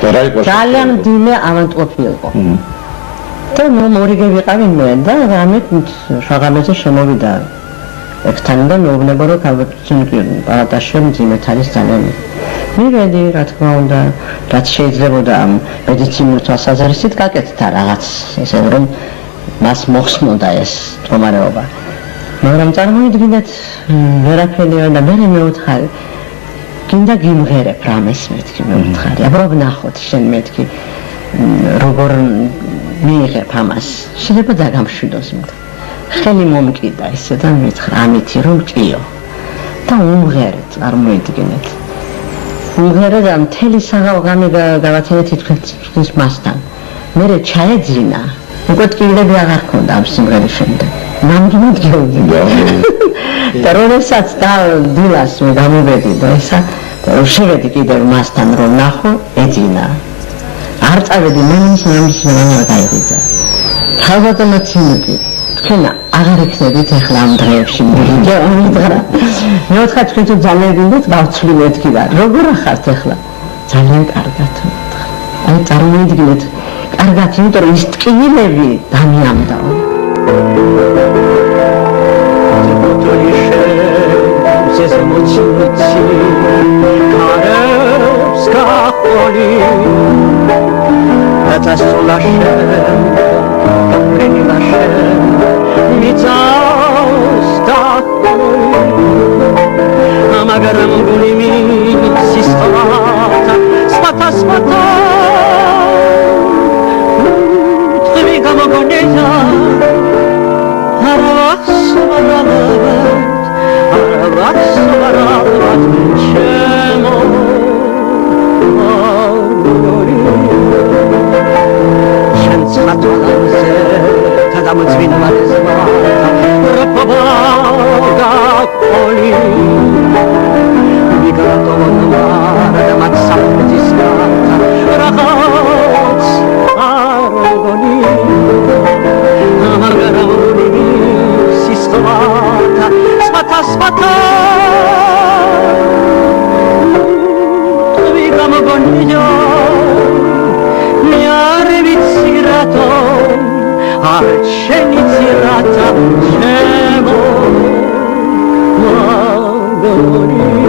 ძალიან მძიმე ავანტყოფი იყო. და მორიგე ვიყავი მე და რამეთ შაღამეზე შემოვიდა ექთან და მეუბნება რომ ქალბატონი პალატაში მძიმედ არის ძალიან. მივედი რა თქმა უნდა რაც შეიძლებოდა ამ მედიცინურ თვალსაზრისით გაკეთდა რაღაც ესე რომ მას მოხსნოდა ეს მდგომარეობა. მაგრამ წარმოიდგინეთ ვერაფერია და მე მეუთხარი გინდა გიმღერებ რამეს მეთქი მეუთხარი აბა ვნახოთ შენ მეთქი როგორ მიიღებ ამას შეიძლება დაგამშვიდოს მით ხელი მომკიდა ესე და მითხრა ამითი რომ კიო და უმღერე წარმოიდგინეთ უმღერე და მთელი საღამო გავაცენე თითქმის მასთან მე ჩაეძინა უკვე ტკივილები აღარ ქონდა ამ სიმღერის შემდეგ ნამდვილად გეუბნება და როდესაც დილას მე გამოვედი და ესა შევედი კიდევ მასთან რომ ნახო ეძინა არ წავედი მე ამის რა გაიგდა ქალბატონო ციმიკი თქვენ აღარ იქნებით ახლა ამ დღეებში მიგე ამიტყარა მე ვთქვა თქვენ თუ ძალიან გინდათ გავცვლი მეთქი და როგორ ახართ ახლა ძალიან კარგად აი წარმოიდგინეთ კარგად იმიტომ რომ ის ტკივილები დამიამდაო Это солаше, не наше, мицастахой, амагарам гулими систата, спата, твига могонея, аравас варават, чемо. Мцвіна маризмата, пропавага колі, мігратована мара, мацап диската, рахац аргоні, амаргарамуні сістовата, спата, твігам гоньо, мярвіцірато, Arcenizzata, Cemo, Magori.